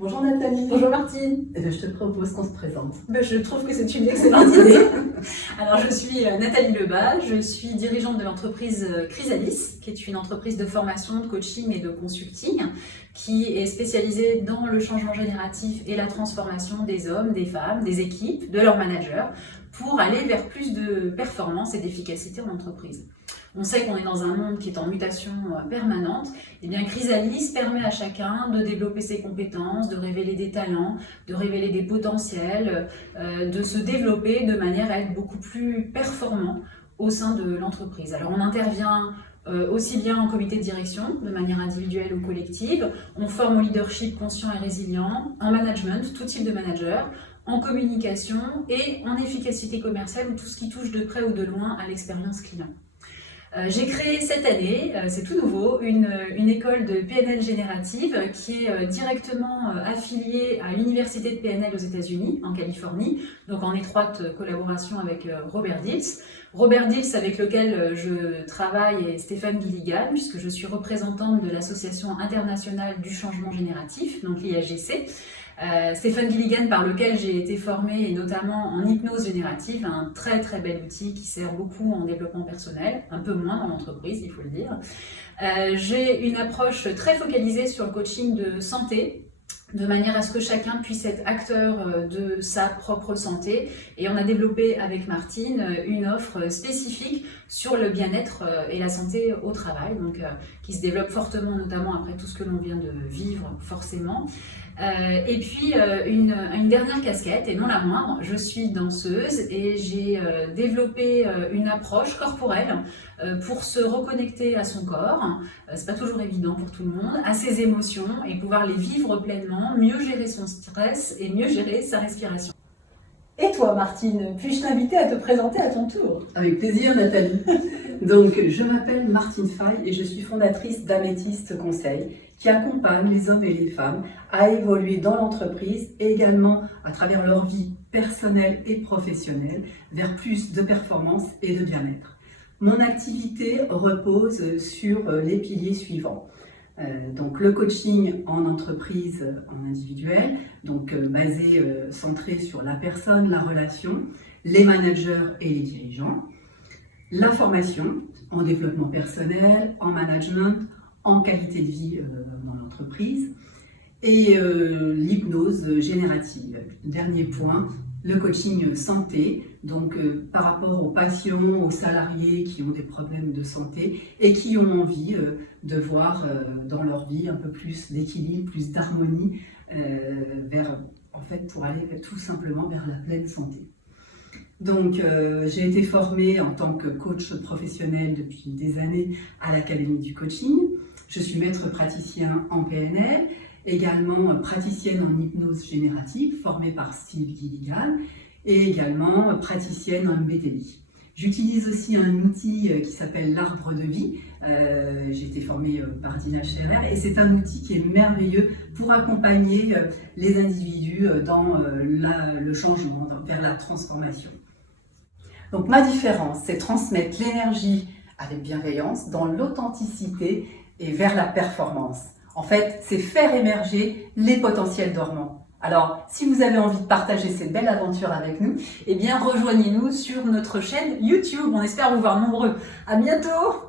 Bonjour Nathalie. Bonjour Martine. Eh bien, je te propose qu'on se présente. Je trouve que c'est une excellente idée. Alors je suis Nathalie Lebas, je suis dirigeante de l'entreprise Chrysalis, qui est une entreprise de formation, de coaching et de consulting, qui est spécialisée dans le changement génératif et la transformation des hommes, des femmes, des équipes, de leurs managers, pour aller vers plus de performance et d'efficacité en entreprise. On sait qu'on est dans un monde qui est en mutation permanente. Et bien, Chrysalis permet à chacun de développer ses compétences, de révéler des talents, de révéler des potentiels, de se développer de manière à être beaucoup plus performant au sein de l'entreprise. Alors, on intervient aussi bien en comité de direction, de manière individuelle ou collective. On forme au leadership conscient et résilient, en management, tout type de manager, en communication et en efficacité commerciale ou tout ce qui touche de près ou de loin à l'expérience client. J'ai créé cette année, c'est tout nouveau, une école de PNL générative qui est directement affiliée à l'université de PNL aux États-Unis, en Californie, donc en étroite collaboration avec Robert Dilts. Robert Dilts, avec lequel je travaille, est Stéphane Gilligan, puisque je suis représentante de l'Association internationale du changement génératif, donc l'IHGC. Stéphane Gilligan, par lequel j'ai été formée, et notamment en hypnose générative, un très très bel outil qui sert beaucoup en développement personnel, un peu moins dans l'entreprise, il faut le dire. J'ai une approche très focalisée sur le coaching de santé, de manière à ce que chacun puisse être acteur de sa propre santé. Et on a développé avec Martine une offre spécifique sur le bien-être et la santé au travail, donc qui se développe fortement, notamment après tout ce que l'on vient de vivre forcément. Et puis une dernière casquette, et non la moindre, je suis danseuse et j'ai développé une approche corporelle pour se reconnecter à son corps. C'est pas toujours évident pour tout le monde, à ses émotions et pouvoir les vivre pleinement, mieux gérer son stress et mieux gérer sa respiration. Et toi Martine, puis-je t'inviter à te présenter à ton tour? Avec plaisir Nathalie. Donc je m'appelle Martine Fay et je suis fondatrice d'Améthyste Conseil qui accompagne les hommes et les femmes à évoluer dans l'entreprise et également à travers leur vie personnelle et professionnelle vers plus de performance et de bien-être. Mon activité repose sur les piliers suivants. Donc le coaching en entreprise, en individuel, donc centré sur la personne, la relation, les managers et les dirigeants. La formation en développement personnel, en management, en qualité de vie dans l'entreprise. Et l'hypnose générative. Dernier point, le coaching santé, donc par rapport aux patients, aux salariés qui ont des problèmes de santé et qui ont envie de voir dans leur vie un peu plus d'équilibre, plus d'harmonie pour aller tout simplement vers la pleine santé. Donc j'ai été formée en tant que coach professionnel depuis des années à l'Académie du coaching. Je suis maître praticien en PNL, également praticienne en hypnose générative, formée par Steve Gilligan, et également praticienne en MBTI. J'utilise aussi un outil qui s'appelle l'arbre de vie. J'ai été formée par Dina Scherer et c'est un outil qui est merveilleux pour accompagner les individus dans le changement, vers la transformation. Donc ma différence, c'est transmettre l'énergie avec bienveillance dans l'authenticité et vers la performance. En fait, c'est faire émerger les potentiels dormants. Alors, si vous avez envie de partager cette belle aventure avec nous, Eh bien, rejoignez-nous sur notre chaîne YouTube. On espère vous voir nombreux. À bientôt!